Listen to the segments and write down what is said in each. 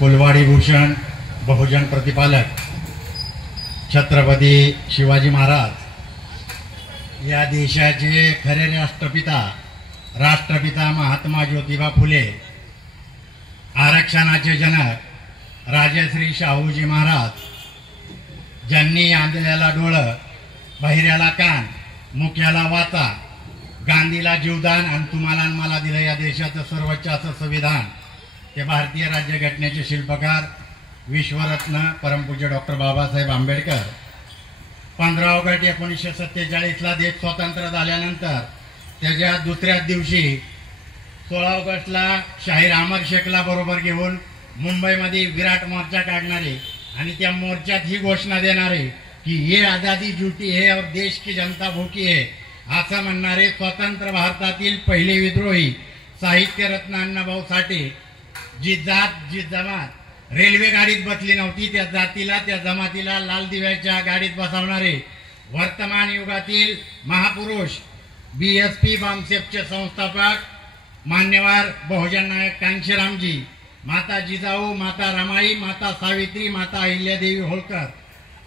फुलवाडी भूषण बहुजन प्रतिपालक छत्रपती शिवाजी महाराज या देशाचे खरे राष्ट्रपिता महात्मा ज्योतिबा फुले, आरक्षणाचे जनक राजश्री शाहूजी महाराज, ज्यांनी आंधळ्याला डोळं, बहिऱ्याला कान, मुक्याला वाचा, गांधीला जीवदान आणि तुम्हाला मला दिलं या देशाचं सर्वोच्च असं संविधान, ते भारतीय राज्यघटनेचे शिल्पकार विश्वरत्न परमपूज्य डॉक्टर बाबासाहेब आंबेडकर 15 ऑगस्ट 1947ला देश स्वतंत्र झाल्यानंतर त्याच्या दुसऱ्याच दिवशी 16 ऑगस्टला शाहीर अमर शेखला बरोबर घेऊन मुंबईमध्ये विराट मोर्चा काढणारे आणि त्या मोर्चात ही घोषणा देणारे की ये आजादी झूठी है और देश की जनता भूखी है असं म्हणणारे स्वतंत्र भारतातील पहिले विद्रोही साहित्य रत्न अण्णाभाऊ साठे, जी जात जी जमात रेल्वे गाडीत बसली नव्हती त्या जातीला त्या जमातीला लाल दिव्याच्या गाडीत बसवणारे वर्तमान युगातील महापुरुष BSP बामसेफचे संस्थापक मान्यवर बहुजन नायक कांशीरामजी, माता जिजाऊ, माता रमाई, माता सावित्री, माता अहिल्यादेवी होळकर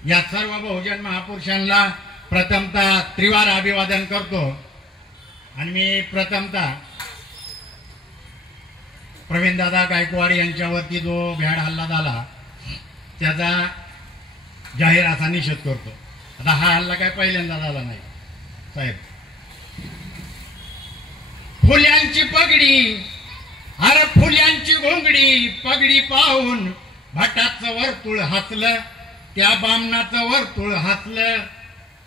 या सर्व बहुजन महापुरुषांना प्रथमतः त्रिवार अभिवादन करतो। आणि मी प्रथमतः प्रवीणदादा गायकवाड यांच्यावरती जो भ्याड हल्ला झाला त्याचा जाहीर असा निषेध करतो। आता हा हल्ला काय पहिल्यांदा झाला नाही साहेब। फुल्यांची पगडी, अरे फुल्यांची घोंगडी, पगडी पाहून भटाचं वर्तुळ हसलं, त्या बामणाचं वर्तुळ हसलं,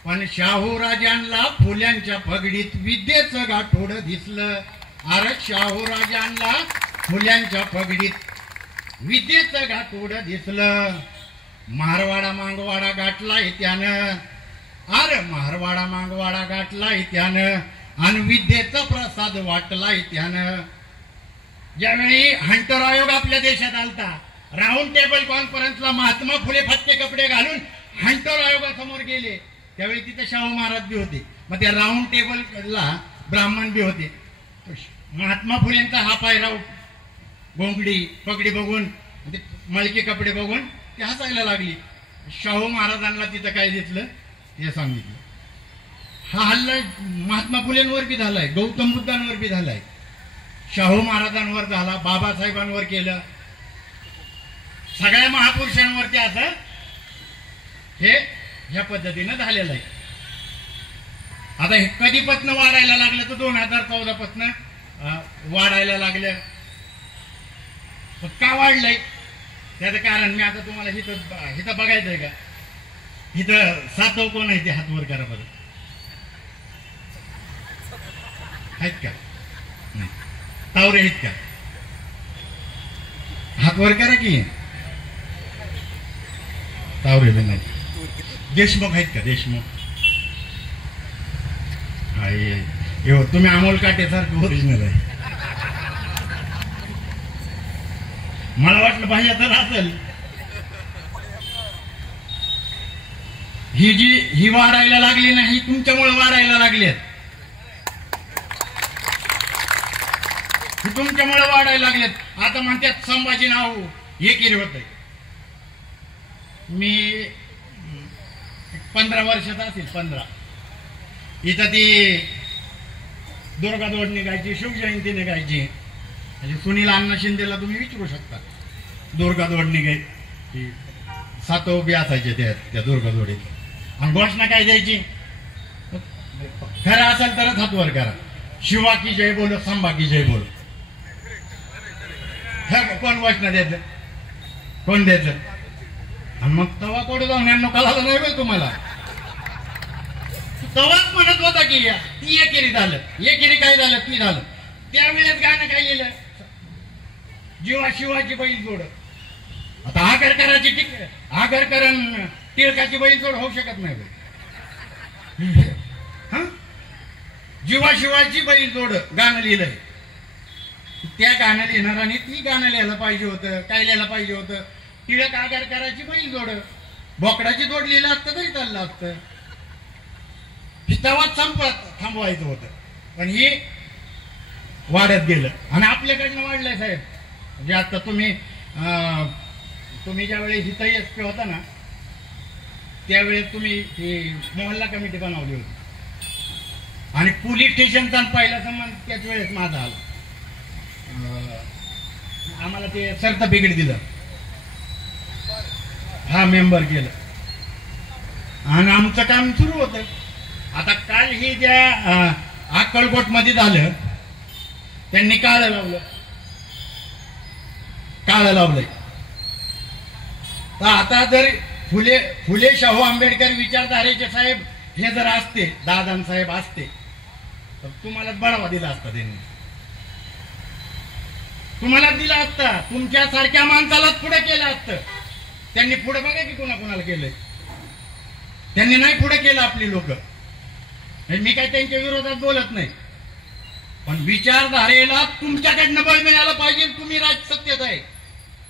पण शाहू राजांना फुल्यांच्या पगडीत विद्येचं गाठोड दिसलं। अरे शाहू राजांना फुल्यांच्या पगडीत विद्येचं गाठोड दिसलं। मारवाडा मांगवाडा गाठलाय त्यानं, अरे मारवाडा मांगवाडा गाठलाय त्यानं, आणि विद्येचा प्रसाद वाटलाय त्यानं। ज्यावेळी हंटर आयोग आपल्या देशात आलता, राऊंड टेबल कॉन्फरन्सला महात्मा फुले फत्ते कपडे घालून हंटर आयोगासमोर गेले, त्यावेळी तिथे शाहू महाराज बी होते, मग त्या राऊंड टेबलला ब्राह्मण बी होते। महात्मा फुलेंचा हा पायराव घोंगडी पगडी बघून, मळके कपडे बघून ते हसायला लागली। शाहू महाराजांना तिथं काय दिसलं ते सांगितलं। हा हल्ला महात्मा फुलेंवर बी झालाय, गौतम बुद्धांवर बी झालाय, शाहू महाराजांवर झाला, बाबासाहेबांवर केलं, सगळ्या महापुरुषांवरती असं हे ह्या पद्धतीनं झालेलं आहे। आता हे कधीपासून वाढायला लागलं तर 2014 पासून वाढायला लागलं। का वाढलंय त्याचं कारण मी आता तुम्हाला इथं बघायचंय का, इथं सातव कोण आहे ते हात वर करा बरं, आहेत का? तावरे आहेत का? हात वर करा की तावरे नाही। देशमुख आहेत का? देशमुख आहे। तुम्ही अमोल काटे सारखं ओरिजिनल आहे। मला वाटलं भाई तर असेल। ही वाढायला लागली नाही, तुमच्यामुळे वाढायला लागली, तुमच्यामुळे वाढायला लागलेत। आता म्हणतात संभाजी नाव एकेरी होत। मी 15 वर्षाचा असेल, 15 इथं ती दुर्गा दौड निघायची, शिवजयंती निघायची, म्हणजे सुनील अण्णा शिंदेला तुम्ही विचारू शकता। दुर्गा दौड निघायची, सातव बी असायचे त्या दुर्गा दौडीत, आणि घोषणा काय द्यायची, खरं असेल तरच हात वर करा, शिवा की जय बोलो, संभा की जय बोलो। कोण घोषणा द्यायचं, कोण द्यायचं? आणि मग तवा कोडे जाऊन यांना कळालं नाही बघ तुम्हाला, तवाच म्हणत होता की ती एकेरी झालं, एकेरी काय झालं ती झालं। त्यावेळेस गाणं काय लिहिलं, जीवा शिवाची बैल जोड। आता आगरकराची आगरकरण टिळकाची बैल जोड होऊ शकत नाही, जीवा शिवाची बैल जोड गाणं लिहिलंय। त्या गाणं लिहिणाराने ती गाणं लिहायला पाहिजे होतं, काय लिहायला पाहिजे होतं, टिळक आगरकराची बैल जोड, बोकडाची जोड लिहिलं असतं तरी चाललं असतं, तेव्हाच थांबवायचं होतं, पण हे वाढत गेलं आणि आपल्याकडनं वाढलंय साहेब। म्हणजे आता तुम्ही तुम्ही ज्यावेळेस इथं SP होता ना त्यावेळेस तुम्ही ही मोहल्ला कमिटी बनवली होती आणि पोलीस स्टेशनचा पहिला संबंध त्याच वेळेस माझा आला. आम्हाला ते सर्टिफिकेट दिलं, हा मेंबर केलं आणि आमचं काम सुरू होतं. आता काल ही ज्या अक्कलकोट मध्ये झालं त्यांनी काळं लावलंय. तर आता जर फुले शाहू आंबेडकर विचारधारेचे साहेब हे जर असते, दादांसाहेब असते, तर तुम्हालाच बढावा दिला असता. त्यांनी तुम्हाला दिला असता, तुमच्यासारख्या माणसालाच पुढे केलं असतं. त्यांनी पुढे बघा की कोणाकोणाला केलंय. त्यांनी नाही पुढे केलं आपली लोक. मी काय त्यांच्या विरोधात बोलत नाही, पण विचारधारेला तुमच्याकडनं बळ मिळालं पाहिजे. तुम्ही राजसत्तेत आहे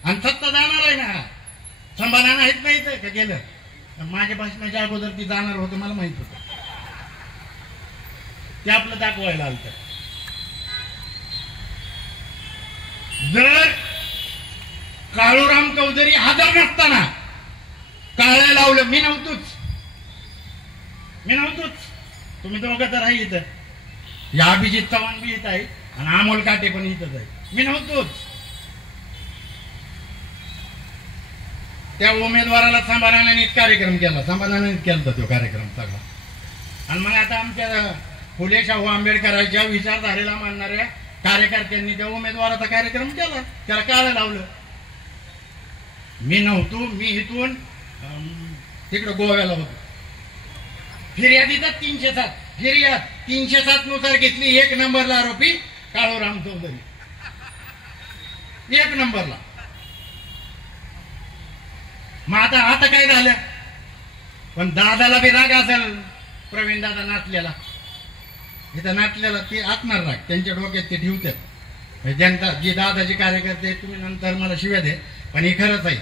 आणि सत्ता जाणार आहे ना. संभाळा नाहीत नाही का गेलं. माझ्या भाषणाच्या अगोदर ती जाणार होतं, मला माहित होतं. ते आपलं दाखवायला आलं. जर काळूराम चौधरी हजर नसताना काळं लावलं, मी नव्हतोच. तुम्ही दोघं तर आहे इथं. या अभिजित चव्हाण बी इथं आहे आणि अमोल काटे पण इथंच आहे. मी नव्हतोच. त्या उमेदवाराला सांभाळण्याने कार्यक्रम केला, सांभाळण्याने केला तो कार्यक्रम सगळा. आणि मग आता आमच्या फुले शाहू आंबेडकरांच्या विचारधारेला मानणाऱ्या कार्यकर्त्यांनी त्या उमेदवाराचा कार्यक्रम केला, त्याला काळं लावलं. मी नव्हतो. मी इथून तिकडे गोव्याला होतो. फिर्याद इथं 307 फिर्याद 307 नुसार घेतली. 1 नंबरला आरोपी काळूराम चौधरी, 1 नंबरला. मग आता काय झालं. पण दादाला बी राग असेल. प्रवीण दादा नाचलेला इथं नाचलेला ते असणार राग त्यांच्या डोक्यात. ते ठेवतात जनता जी दादाचे कार्यकर्ते. तुम्ही नंतर मला शिव्या दे, पण हे खरंच आहे.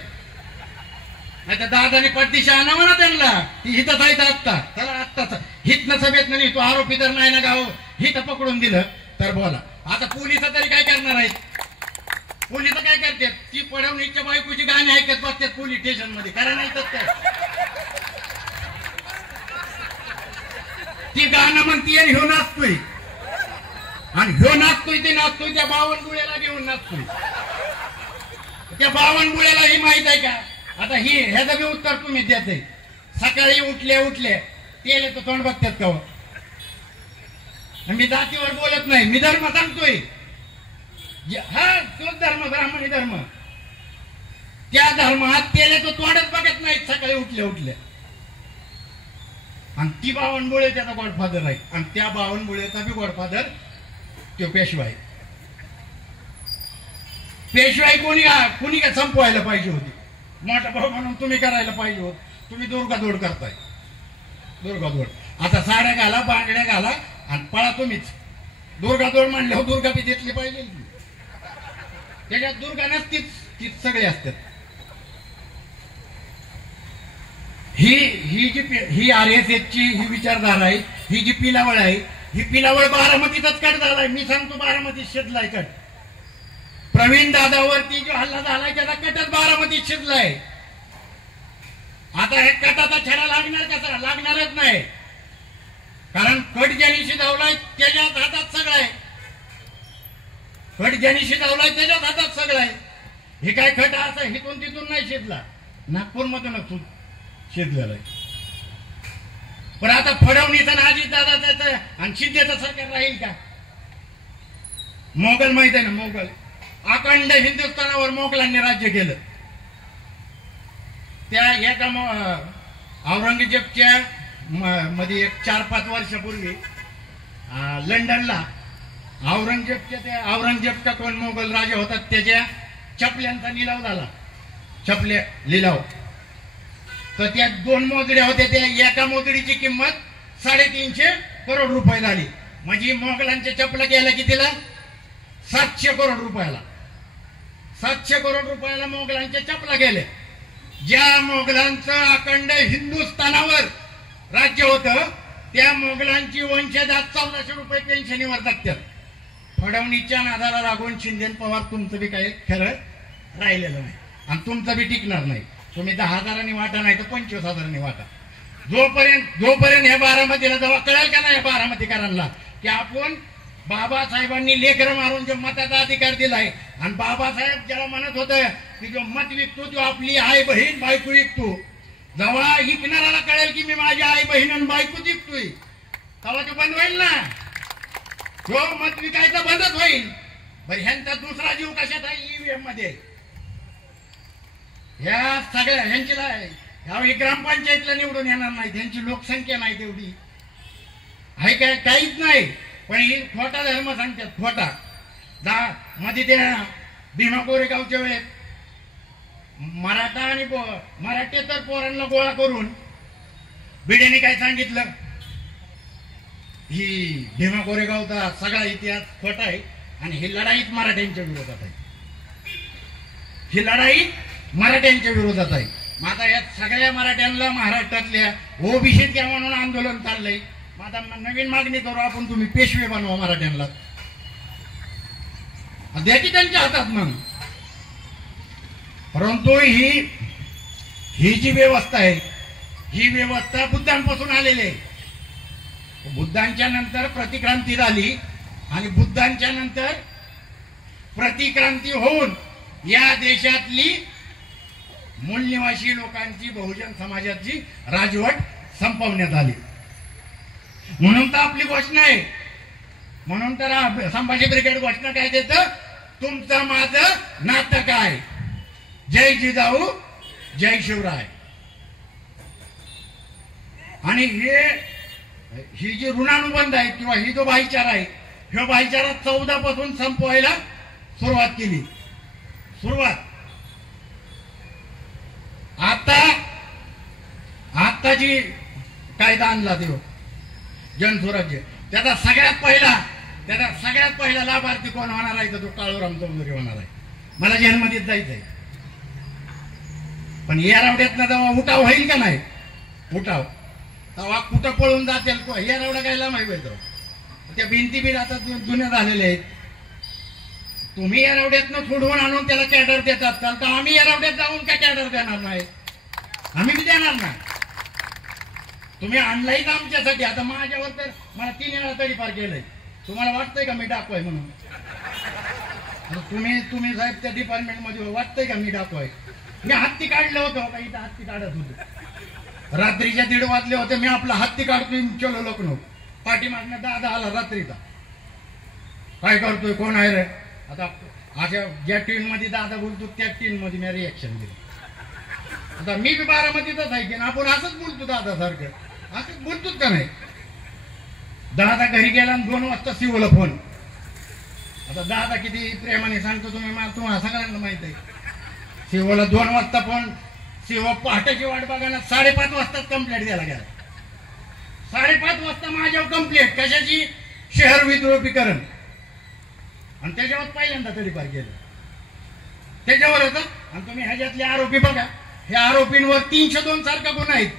नाही तर दादाने पट्टीशी आणा म्हणा त्यांना. ती हिथं जायचं आत्ता. त्याला आत्ताच हितनं सभेत नाही. तो आरोपी तर नाही ना गाव हिथं पकडून दिलं तर बोला. आता पोलिस तरी काय करणार आहेत. पोलिस काय करतात. ती पडवणीच्या बायकोची गाणी ऐकत बसतात पोलीस स्टेशन मध्ये. करा नाही तर ती गाणं म्हणतीये ह्यो नाचतोय आणि ह्यो नाचतोय ते नाचतोय त्या बावनगुळ्याला घेऊन नाचतोय. त्या बावनगुळ्याला ही माहित आहे का. आता ही ह्याचं बी उत्तर तुम्ही देते. सकाळी उठले तेल तर तोंड बघतात का. मी जातीवर बोलत नाही, मी धर्म सांगतोय. हा तोच धर्म, ब्राह्मणी धर्म. त्या धर्मात तेल तो तोंडच बघत नाही सकाळी उठले. आणि ती बावनबुळे त्याचा गॉडफादर आहे. आणि त्या बावनबुळेचा बी गॉडफादर तो पेशवाई. पेशवाई कोणी का संपवायला पाहिजे होती. मोठा भाऊ म्हणून तुम्ही करायला पाहिजे होत. तुम्ही दुर्गादोड करताय. दुर्गादोड. आता साड्या घाला, बांगड्या घाला आणि पळा तुम्हीच. दुर्गादोड म्हणल्यावर दुर्गा बी घेतली पाहिजे. त्याच्यात दुर्गा नसतीच, तीच सगळे असतात. ही RSSची ही विचारधारा आहे. ही जी पिलावळ आहे, ही पिलावळ बारामतीतच कट झालाय. मी सांगतो बारामतीत शिजलाय कट. प्रवीण दादावरती जो हल्ला झालाय त्याचा कटच बारामतीत शिजलाय. आता हे कटाचा छडा लागणार कसा. लागणारच नाही. कारण कट ज्यांनी शिजवलाय त्याच्याच हातात सगळं आहे. कट ज्यांनी शिजवलाय त्याच्याच हातात सगळं आहे. हे काय खट असं हिथून तिथून नाही शिजला, नागपूर मधूनच शिजलेला आहे. पण आता फडवणीचा अजित दादाचा आणि शिंदेचं सरकार राहील का. मोगल माहित आहे ना. मोगल अखंड हिंदुस्थानावर मोगलांनी राज्य केलं. त्या एका औरंगजेबच्या मध्ये 4-5 वर्षापूर्वी लंडनला औरंगजेबचा कोण मोगल राजा होता त्याच्या चपल्यांचा लिलाव झाला. चपल्या लिलाव. तर त्या 2 मोजड्या होत्या. त्या एका मोजडीची किंमत 350 करोड रुपये झाली. म्हणजे मोगलांच्या चपला गेल्या की तिला 700 करोड रुपयाला. 700 करोड रुपयाला मोगलांच्या चपला गेल्या. ज्या मोगलांचं अखंड हिंदुस्थानावर राज्य होतं त्या मोगलांची वंशज आज 1400 रुपये पेन्शनीवर जगतात. फडवणीच्या नादाला लागून शिंदे पवार तुमचं बी काय खरं राहिलेलं नाही आणि तुमचं बी टिकणार नाही. तुम्ही 10,000 वाटा नाही तर 25,000 वाटा. जोपर्यंत हे बारामतीला जेव्हा कळेल का नाही बारामतीकरांना की आपण बाबासाहेबांनी लेकरं मारून जो मताचा अधिकार दिलाय आणि बाबासाहेब ज्याला म्हणत होतं की जो मत विकतो तो आपली आई बहीण बायको विकतो, जेव्हा विकणाऱ्याला कळेल की मी माझी आई बहीण आणि बायको विकतोय तेव्हा तो बंद होईल ना. जो मत विकायचा बंदच होईल. बरं ह्यांचा दुसरा जीव कशात आहे? ईव्हीएम मध्ये. ह्या सगळ्या ह्यांचीला ह्यावेळी ग्रामपंचायतला निवडून येणार नाही, त्यांची लोकसंख्या नाही तेवढी आहे काय, काहीच नाही. पण ही खोटा धर्म सांगतात, खोटा. मध्ये त्या भीमा कोरेगावच्या वेळेस मराठा आणि मराठेतर पोरांना गोळा करून भिडेने काय सांगितलं, ही भीमा कोरेगावचा सगळा इतिहास खोटा आहे आणि ही लढाईच मराठ्यांच्या विरोधात आहे. ही लढाई मराठ्यांच्या विरोधात आहे. मग आता या सगळ्या मराठ्यांना महाराष्ट्रातल्या ओबीसीत घ्या म्हणून आंदोलन चाललंय. मग आता नवीन मागणी करू आपण, तुम्ही पेशवे बनवा मराठ्यांना, द्या की त्यांच्या हातात मग. परंतु ही जी व्यवस्था आहे ही व्यवस्था बुद्धांपासून आलेली आहे. बुद्धांच्या नंतर प्रतिक्रांती झाली आणि बुद्धांच्या नंतर प्रतिक्रांती होऊन या देशातली मूलनिवासी लोकांची बहुजन समाजाची राजवट संपवण्यात आली. म्हणून तर आपली घोषणा आहे, म्हणून तर संभाजी ब्रिगेड घोषणा काय देतं, तुमचं माझं नातं काय, जय जिजाऊ जय शिवराय. आणि ही जी ऋणानुबंध आहे किंवा ही जो भाईचारा आहे, ह्या भाईचारा 14 पासून संपवायला सुरुवात केली. आता जी कायदा आणला तो जनस्वराज्य, त्याचा सगळ्यात पहिला लाभार्थी कोण होणार आहे तर तो काळूराम चौधरी होणार आहे. मला जेलमध्ये जायचंय. पण येरावड्यातनं जेव्हा उठाव होईल का नाही, उठाव तेव्हा कुठं पळून जातील, येरावडा गायला माहिती. त्या भिंती बी आता जुन्या झालेल्या आहेत. तुम्ही येरावड्यातनं सोडवून आणून त्याला कॅडर देतात तर आम्ही येरावड्यात जाऊन काय कॅडर देणार नाही, आम्ही बी देणार नाही. तुम्ही आणलायच आमच्यासाठी. आता माझ्यावर तर मला 3 वेळा तडीपार केलंय. तुम्हाला वाटतंय का मी डाकू आहे म्हणून? तुम्ही साहेब त्या डिपार्टमेंट मध्ये वाटतंय का मी डाकू आहे? मी हत्ती काढलं होतं का, इथं हत्ती काढत होतो. रात्रीच्या 1:30 वाजले होते, मी आपला हत्ती काढतोय, चलो लोकनो. पाठीमागनं दादा आला रात्रीचा, काय करतोय, कोण आहे रे? आता अशा ज्या टीम मध्ये दादा बोलतो त्या टीम मध्ये मी रिएक्शन दिली. आता मी बी बारामतीतच आहे की आपण असंच बोलतो दादा सारखं, असंच बोलतोच का नाही. दादा घरी गेला आणि 2 वाजता शिवला फोन. आता दादा किती प्रेमाने सांगतो तुम्हाला सगळ्यांना माहित आहे. शिवला 2 वाजता फोन. शिव पहाटेची वाट बघायला 5:30 वाजताच कंप्लेंट द्यायला गेला. 5:30 वाजता माझ्यावर कंप्लेंट कशाची, शहर विद्रोहीकरण. आणि त्याच्यावर पहिल्यांदा तडीपार केलं त्याच्यावर होतं. आणि तुम्ही ह्याच्यातले आरोपी बघा, हे आरोपींवर 302 सारखा गुन्हा आहेत.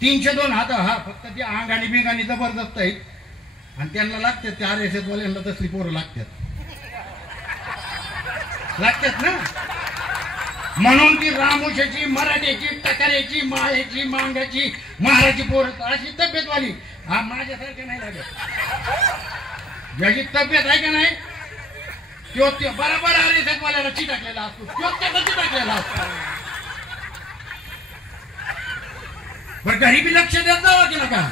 302. हा फक्त ती अंगाणी बिंगाणी जबरदस्त आहेत आणि त्यांना लागतात, त्या RSS वाल्यांना तसली पोरं लागतात ना. म्हणून ती रामुशाची, मराठ्याची, टकाऱ्याची, माळ्याची, मांगाची, महाराची पोरं अशी तब्येतवाली. हा माझ्यासारखं नाही लागत. ज्याची तब्येत आहे का नाही तो बरोबर RSS वाल्याला चिटाकलेला असतो, तो त्याचा चिटाकलेला असतो. बरं घरी बी लक्ष देत जावं की नका.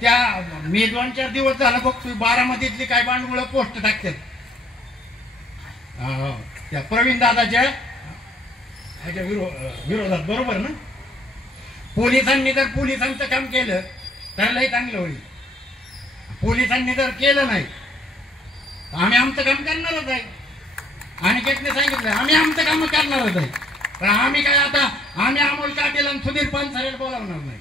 त्या मी 2-4 दिवस झाला बघतोय बारामतीतली काय बांडगुळ पोस्ट टाकतात त्या प्रवीण दादाच्या ह्याच्या विरोधात. बरोबर ना. पोलिसांनी जर पोलिसांचं काम केलं तर लई चांगलं होईल. पोलिसांनी जर केलं नाही आम्ही आमचं काम करणारच आहे. अनिकेतने सांगितलं आम्ही आमचं काम करणारच आहे. पण आम्ही काय आता आम्ही अमोल काटेल आणि सुधीर पानसरेला बोलावणार नाही.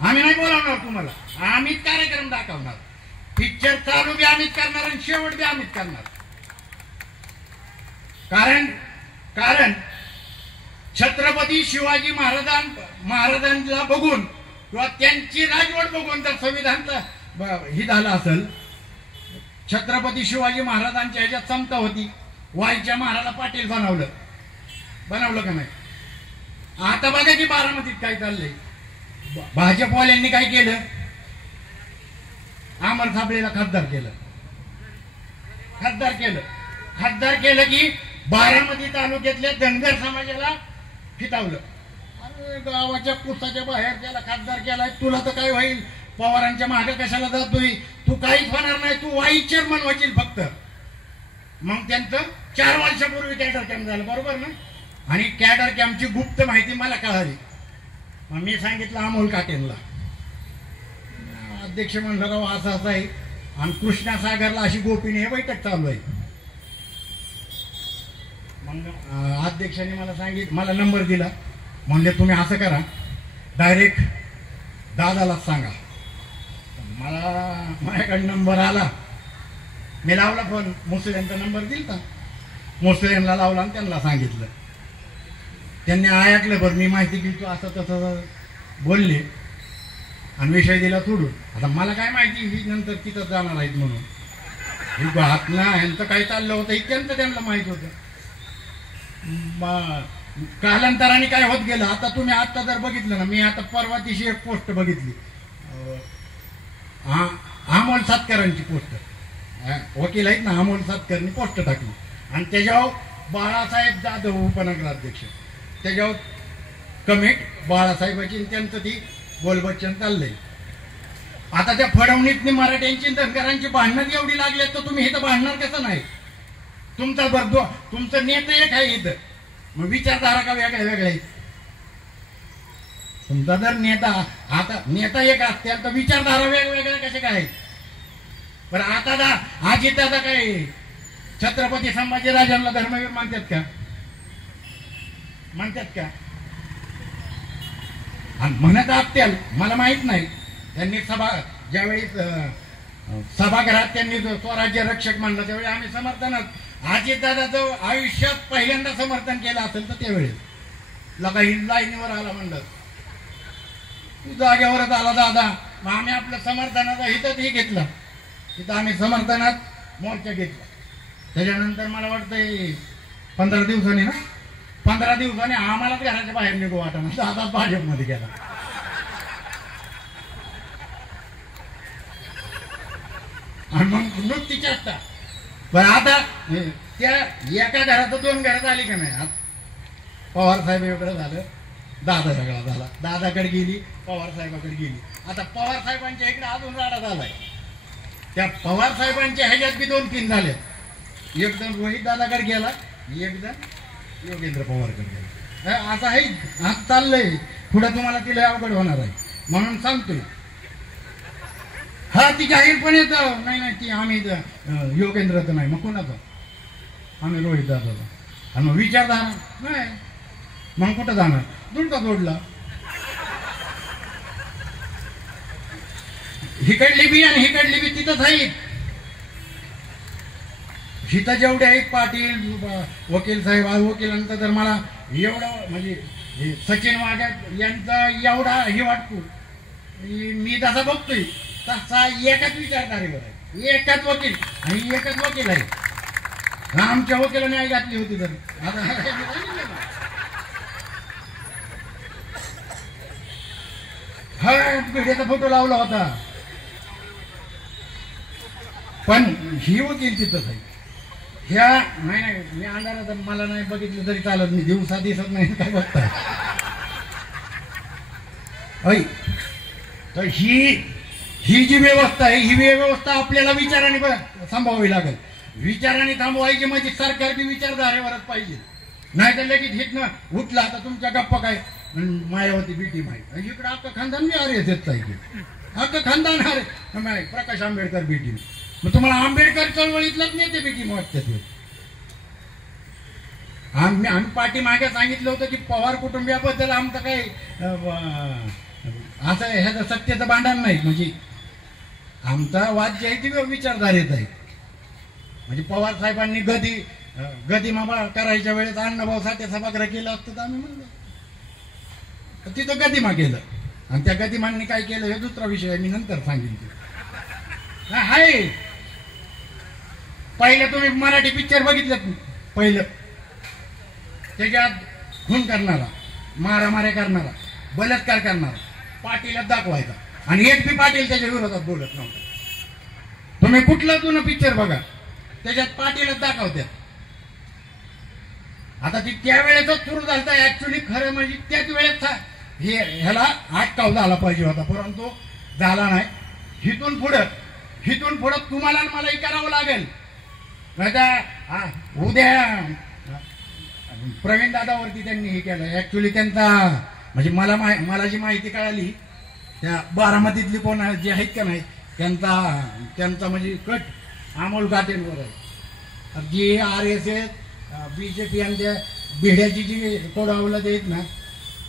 आम्ही नाही बोलावणार तुम्हाला. आम्हीच कार्यक्रम दाखवणार. पिक्चर चालू बी आम्हीच करणार आणि शेवट बी आम्हीच करणार. कारण छत्रपती शिवाजी महाराजांना बघून किंवा त्यांची राजवट बघून जर संविधानचा ही झाला असेल छत्रपती शिवाजी महाराजांच्या ह्याच्यात समता होती, वाईच्या महाराला पाटील बनवलं का नाही? आता बघा की बारामतीत काय चाललंय. भाजपवाल्यांनी काय केलं? अमर साबळेला खासदार केलं की बारामती तालुक्यातल्या धनगर समाजाला फितावलं. अरे गावाच्या पुसाच्या बाहेर त्याला खासदार केलाय, तुला तर काय होईल? पवारांच्या मागे कशाला जातोय? तू काहीच होणार नाही, तू वाईस चेअरमन व्हायची फक्त. मग त्यांचं 4 वर्षापूर्वी कॅडर कॅम्प झालं, बरोबर ना? आणि कॅडर कॅम्पची गुप्त माहिती मला कळाली. मग मी सांगितलं अमोल काटेंना. अध्यक्ष म्हणलं राव असं आहे, आणि कृष्णासागरला अशी गोपीने बैठक चालू आहे. मग अध्यक्षाने मला नंबर दिला. म्हणले तुम्ही असं करा, डायरेक्ट दादालाच सांगा. माझ्याकडे नंबर आला, मी लावला फोन. मुसळ्यांचा नंबर दिला, मुसळ्यांना लावला आणि त्यांना सांगितलं. त्यांनी ऐकलं. बरं मी माहिती घेतो तू असं तसं बोलले आणि विषय दिला सोडून. आता मला काय माहिती ही नंतर तिथं जाणार आहेत म्हणून. ह्यांचं काय चाललं होतं इतक्यांचं त्यांना माहित होतं. कालांतराने काय होत गेलं. आता तुम्ही आता जर बघितलं ना, मी आता परवा दिवशी एक पोस्ट बघितली, अमोल सातकरांची पोस्ट, वकील आहेत ना, अमोल सातकरनी पोस्ट टाकली आणि त्याच्यावर बाळासाहेब जाधव उपनगराध्यक्ष, त्याच्यावर कमेंट बाळासाहेबांची, त्यांचं ती बोलबच्चन चाललंय. आता त्या फडवणीतनी मराठ्यांची धनगरांची भांडणं एवढी लागली तर तुम्ही इथं भांडणार कसं नाही? तुमचं नेतं एक आहे इथं, मग विचारधारा का वेगळ्या आहेत? तुमचा जर नेता, आता नेता एक असतील तर विचारधारा वेगवेगळ्या कशा काय आहेत? पण आता अजित दादा काय छत्रपती संभाजीराजांना धर्मवीर मानतात का? आणि म्हणत असतील, मला माहित नाही. त्यांनी ज्यावेळी सभागृहात त्यांनी स्वराज्य रक्षक म्हणलं त्यावेळी आम्ही समर्थनात. अजितदादाचं आयुष्यात पहिल्यांदा समर्थन केलं असेल तर त्यावेळेस लगा लाईनीवर आला म्हणलं, जागेवरच आला दादा. मग आम्ही आपलं समर्थनाचा हितच हे घेतलं, तिथं आम्ही समर्थनात मोर्चा घेतला. त्याच्यानंतर मला वाटतंय 15 दिवसांनी आम्हालाच घराच्या बाहेर निघू वाटणं, दादा भाजपमध्ये गेला. आणि मग नुकती चर्चा. पण आता त्या एका घरात 2 घरात आली का नाही? पवार साहेब वेगळं झालं, दादा वेगळा झाला. दादाकडे गेली, पवार साहेबाकडे गेली. आता पवार साहेबांच्या इकडे अजून राडा झालाय. त्या पवार साहेबांच्या ह्याच्यात बी 2-3 झाले. एकदम रोहित दादाकडे गेला, एकदम योगेंद्र पवारकडे गेला. असं आहे, आज चाललंय. पुढे तुम्हाला तिला अवघड होणार आहे म्हणून सांगतोय. हा ती जाहीरपणे नाही ती आम्ही योगेंद्रचं नाही, मग कोणाचं? आम्ही रोहित दादाचा. आणि मग विचारधारा नाही, मग कुठं जाणार? दुलका जोडला. हिकडली बी आणि हिकडली बी तिथंच आहेत. हिथं जेवढे आहेत पाटील, वकील साहेब, वकिलांचं तर मला एवढं म्हणजे सचिन वाघ यांचा एवढा हे वाटतो. मी तसा बघतोय तसा एकाच विचारधारेवर आहे, एकाच वकील आणि एकच वकील आहे. आमच्या वकिलाने आई घातली होती तर हा पिढीचा फोटो लावला होता. पण ही वकील तिथंच आहे. ह्या नाही मी अंधारात मला नाही बघितलं तरी चालत, मी दिवसा दिसत नाही काय बघताय. तर ही जी व्यवस्था आहे, ही व्यवस्था आपल्याला विचाराने थांबवावी लागेल. विचाराने थांबवायची म्हणजे सरकार बी विचारधारेवरच पाहिजे. नाही तर लगेच हितनं उठला आता तुमच्या गप्पा काय मायावती बीटी माहिती, इकडं अख्खं खानदान बी आरे येत पाहिजे. अख्खं खानदान आरे प्रकाश आंबेडकर बीटी. मग तुम्हाला आंबेडकर चळवळीतलंच नेते बीटी वाटतात. आम्ही पाठीमागे सांगितलं होतं की पवार कुटुंबियाबद्दल आमचं काही असं ह्याचं सत्तेचं भांडण नाही. म्हणजे आमचा वाद जे आहे ती विचारधारेत आहे. म्हणजे पवार साहेबांनी गदी मामा करायच्या वेळेस अण्णाभाऊ साठे सभागृह केलं असतं तर आम्ही म्हणलं, तिथं गदिमा केलं. आणि त्या गदिमांनी काय केलं हे दुसरा विषय आहे, मी नंतर सांगेन. हाय पहिलं तुम्ही मराठी पिक्चर बघितलं पहिलं, त्याच्यात खून करणारा, मारामाऱ्या करणारा, बलात्कार करणारा पाटीलला दाखवायचा आणि एक बी पाटील त्याच्या विरोधात बोलत नव्हता. तुम्ही कुठलं जुनं पिक्चर बघा, त्याच्यात पाटीलच दाखवतात. आता ती त्यावेळेसच सुरू झालं. ऍक्च्युली खरं म्हणजे त्याच वेळेस ह्याला अटकाव झाला पाहिजे होता, परंतु झाला नाही. हिथून पुढं तुम्हाला मलाही करावं लागेल. उद्या प्रवीण दादावरती त्यांनी हे केलं. ऍक्च्युली त्यांचा म्हणजे मला जी माहिती कळाली, त्या बारामतीतली कोण जे आहेत का नाही त्यांचा म्हणजे कट अमोल काटेंवर आहे. जी RSS BJP आणि त्या भिड्याची जी तोडावलं देत ना,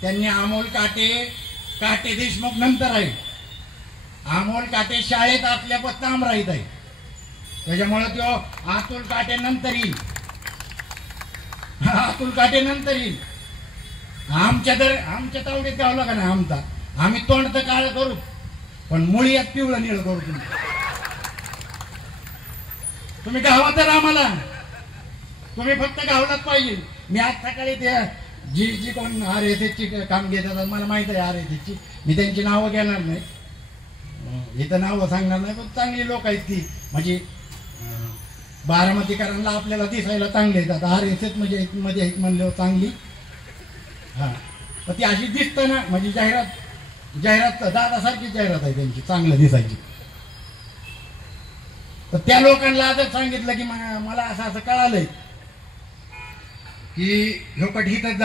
त्यांनी अमोल काटे देशमुख नंतर आहे. अमोल काटे शाळेत असल्यापासून आमराईत आहे, त्याच्यामुळे तो अतुल काटे नंतर येईल. आमच्या तावडीत गावला का नाही आमचा, आम्ही तोंड तर काळ करू पण मुळीयात पिवळं निळ करू. तुम्ही गावात आम्हाला, तुम्ही फक्त गावलाच पाहिजे. मी आज सकाळी त्या जी कोण RSS ची काम घेतात मला माहित आहे RSS ची, मी त्यांची नावं घेणार नाही, इथं नावं सांगणार नाही, पण चांगली लोक आहेत ती. म्हणजे बारामतीकरांना आपल्याला दिसायला चांगले आहेत. आता RSS मध्ये एक म्हणल्यावर चांगली, हा पण ती अशी दिसतं ना, म्हणजे जाहिरात दादासारखी जाहिरात आहे त्यांची, चांगलं दिसायची. तर त्या लोकांना आजच सांगितलं की मला असं कळालंय की ह्यो कट हितच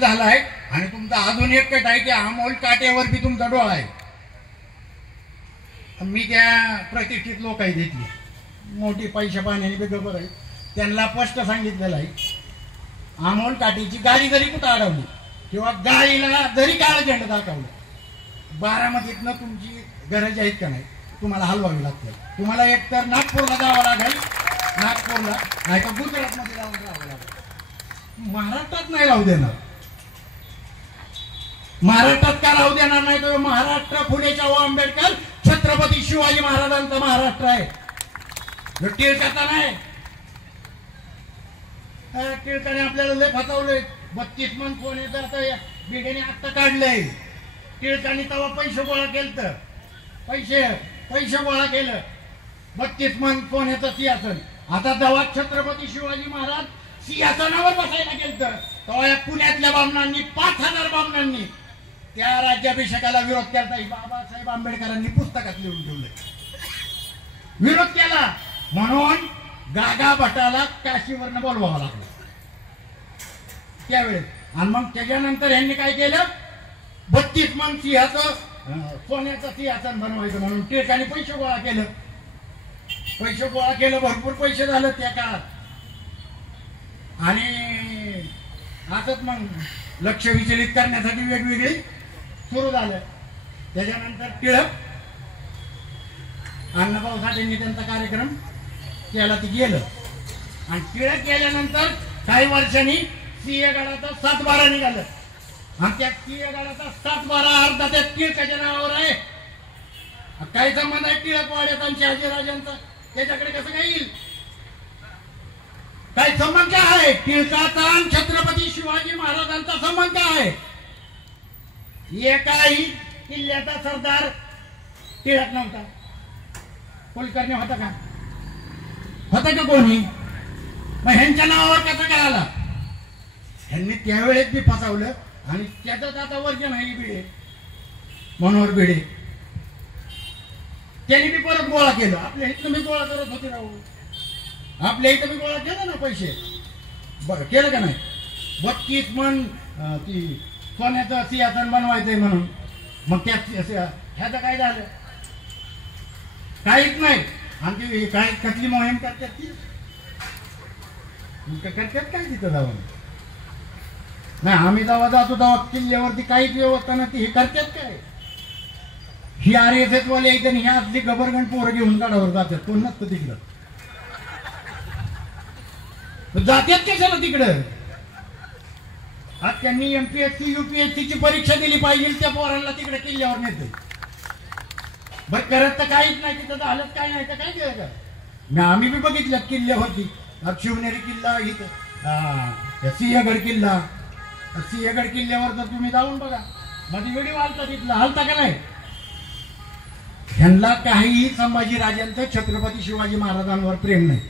झालाय आणि तुमचा अजून एक कट आहे की अमोल काटेवर बी तुमचा डोळा आहे. मी त्या प्रतिष्ठित लोक आहेत इथली, मोठी पैशा पाण्याने बी गबर आहे, त्यांना स्पष्ट सांगितलेलं आहे, अमोल काटेची गाडी जरी कुठं अडवली किंवा गाडीला जरी काळं झेंडा दाखवलं, बारामतीतनं तुमची गरज आहेत का नाही तुम्हाला हलवावी लागते. तुम्हाला एकतर नागपूरला जावं लागेल, नागपूरला नाही तर गुजरातमध्ये जावं लागेल. महाराष्ट्रात नाही राहू देणार. महाराष्ट्रात का राहू देणार नाही? तर महाराष्ट्र फुले शाहू आंबेडकर छत्रपती शिवाजी महाराजांचा महाराष्ट्र आहे, टिळकाचा नाही. टिळकाने आपल्याला लय फसवलंय. 32 मन कोण येतात बिडेने आत्ता काढलंय. टिळकाने तेव्हा पैसे गोळा केलं, पैसे गोळा केलं. 32 मन कोण येतं सिंहासन. आता जेव्हा छत्रपती शिवाजी महाराज सिंहासनावर बसायला गेलं तेव्हा या पुण्यातल्या बामणांनी 5000 बामणांनी त्या राज्याभिषेकाला विरोध केला. बाबासाहेब आंबेडकरांनी पुस्तकात लिहून ठेवलंय, विरोध केला म्हणून गागा भटाला काशीवरनं बोलवावं लागलं त्यावेळेस. आणि मग त्याच्यानंतर यांनी काय केलं, 32 मन सोन्याचं सिंहासन बनवायचं म्हणून टिळकाने पैसे गोळा केलं. भरपूर पैसे झालं त्या काळात. आणि असंच मग लक्ष विचलित करण्यासाठी वेगवेगळी सुरू झालं. त्याच्यानंतर टिळक अण्णाभाऊ साठेंनी त्यांचा कार्यक्रम केला, ते गेलं. आणि टिळक गेल्यानंतर काही वर्षांनी सिंहगडाचा 7-12 निघालं. आणि त्या सिंहगडाचा 7-12 अर्धा त्या टिळकाच्या नावावर आहे. काय संबंध आहे टिळकवाड्याचा आणि शहाजीराजांचा? त्याच्याकडे कसं काय येईल? काय संबंध काय आहे टिळकाचा आणि छत्रपती शिवाजी महाराजांचा? संबंध काय आहे? एकाही किल्ल्याचा सरदार टिळक नव्हता. कुलकर्णी होता का? कोणी? मग ह्यांच्या नावावर कसं काय आला? ह्यांनी त्यावेळेस बी फसवलं आणि त्याच आता वर्जन आहे भिडे, मनोहर भिडे. त्यांनी बी परत गोळा केलं. आपल्या इथं मी गोळा करत होते राहू, आपल्या इथं मी गोळा केलं ना पैसे, बरं केलं का नाही? 32 मन ती सोन्याचं सिंहासन बनवायचंय म्हणून. मग त्या ह्याचं काय झालं? काहीच नाही. आमची काय कसली मोहीम करतात ती करतात काय तिथं जाऊन? नाही, आम्ही जेव्हा जातो तेव्हा किल्ल्यावरती काहीच व्यवस्था नसती. हे करतात काय? ही RSS वाले येते आणि ह्या असली गबरगण पोरं घेऊन गाडावर जातात. कोण नसतं तिकडं, जातात कशाला तिकडं? आज त्यांनी MPSC UPSC ची परीक्षा दिली पाहिजे, त्या पोरांना तिकडे किल्ल्यावर नेते. बरं करत तर काहीच नाही. तिथं झालंच काय नाही तर काय केलं का? आम्ही बी बघितल्यात किल्ले होती. शिवनेरी किल्ला इथं सिंहगड किल्ला. सिंहगड किल्ल्यावर तर तुम्ही जाऊन बघा, मध्ये व्हिडिओ आलता तिथला, आलता का नाही? ह्यांना काहीही संभाजीराजांचं छत्रपती शिवाजी महाराजांवर प्रेम नाही.